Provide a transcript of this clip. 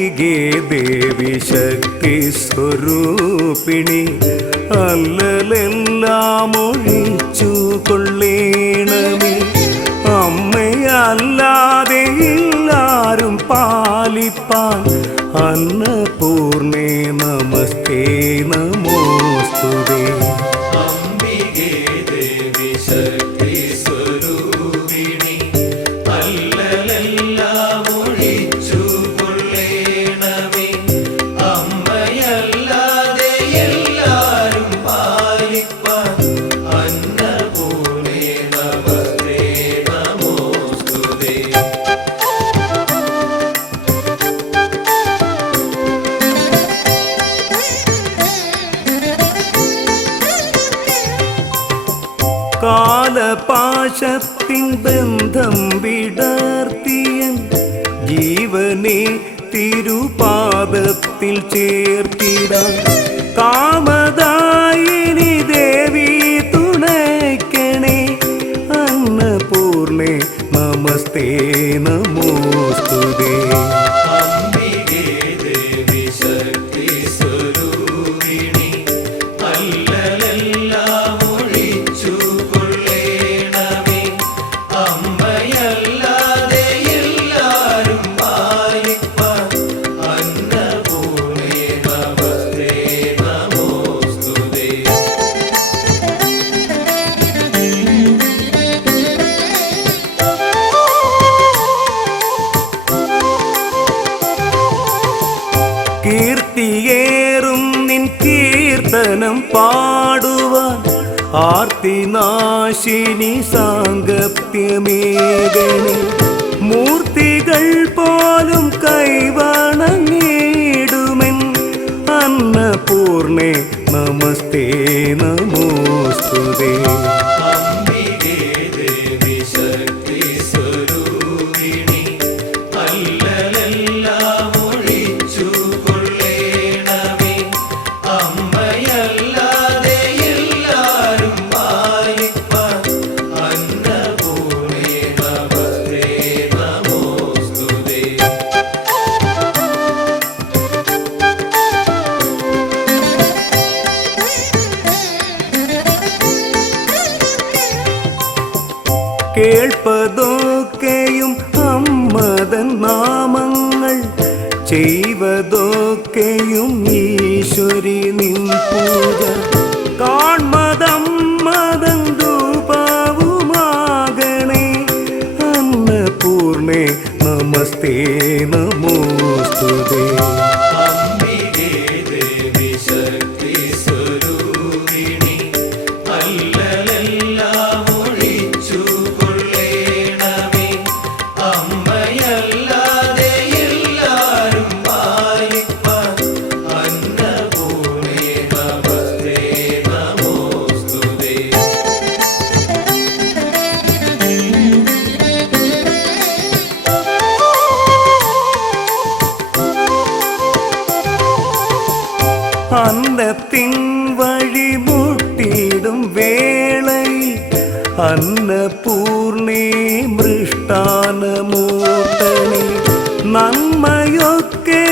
അംബികേ ദേവി ശക്തി സ്വരൂപിണി അല്ലലെല്ലാം ഒഴിച്ചു കൊള്ളേണമേ. അമ്മയല്ലാതെ എല്ലാരും പാലിപ്പാൻ അന്നപൂർണേ നമസ്തേ നമോസ്തുതേ. അംബികേ ദേവി ശക്തി സ്വരൂപിണി അല്ലലെല്ലാം ഒഴിച്ചു കൊള്ളേണമേ. അമ്മയല്ലാതെ എല്ലാരും പാലിപ്പാൻ അന്നപൂർണേ നമസ്തേ നമോസ്തുതേ. കാലപാശത്തിൻ ബന്ധം വിടർത്തിയൻ ജീവനെ തിരുപാദത്തിൽ ചേർത്തിടാൻ കാമദായിനി ദേവി തുണയ്ക്കണേ. അന്നപൂർണേ നമസ്തേ നമോസ്തുതേ. അംബികേ ദേവി ശക്തി സ്വരൂപിണി അല്ലലെല്ലാം ഒഴിച്ചു കൊള്ളേണമേ. അമ്മയല്ലാതെ എല്ലാരും പാലിപ്പാൻ അന്നപൂർണേ നമസ്തേ നമോസ്തുതേ. കീർത്തിയേറും നിൻ കീർത്തനം പാടുവാൻ ആർത്തിനാശിനി സാങ്കപ്യമേകണി. മൂർത്തികൾ പോലും കൈവണങ്ങിടുമെൻ അന്നപൂർണേ നമസ്തേ നമോസ്തുതേ. അംബികേ ദേവി ശക്തി സ്വരൂപിണി അല്ലലെല്ലാം ഒഴിച്ചു കൊള്ളേണമേ. അമ്മയല്ലാതെ എല്ലാരും പാലിപ്പാൻ അന്നപൂർണേ നമസ്തേ നമോസ്തുതേ. കേൾപ്പതൊക്കെയും അമ്മതൻ നാമങ്ങൾ ചെയ്വതൊക്കെയും ഈശ്വരി നിൻ പൂജ കാൺമതമ്മതൻ രൂപവുമാകണേ. അന്നപൂർണേ നമസ്തേ നമോസ്തുതേ. അംബികേ ദേവി ശക്തി സ്വരൂപിണി അല്ലലെല്ലാം ഒഴിച്ചു കൊള്ളേണമേ. അമ്മയല്ലാതെ എല്ലാരും പാലിപ്പാൻ അന്നപൂർണേ നമസ്തേ നമോസ്തുതേ. അന്നത്തിൻ വഴിമുട്ടിടും വേളയിൽ അന്നപൂർണേ മൃഷ്ടാനമൂർത്തണേ. നന്മയൊക്കെ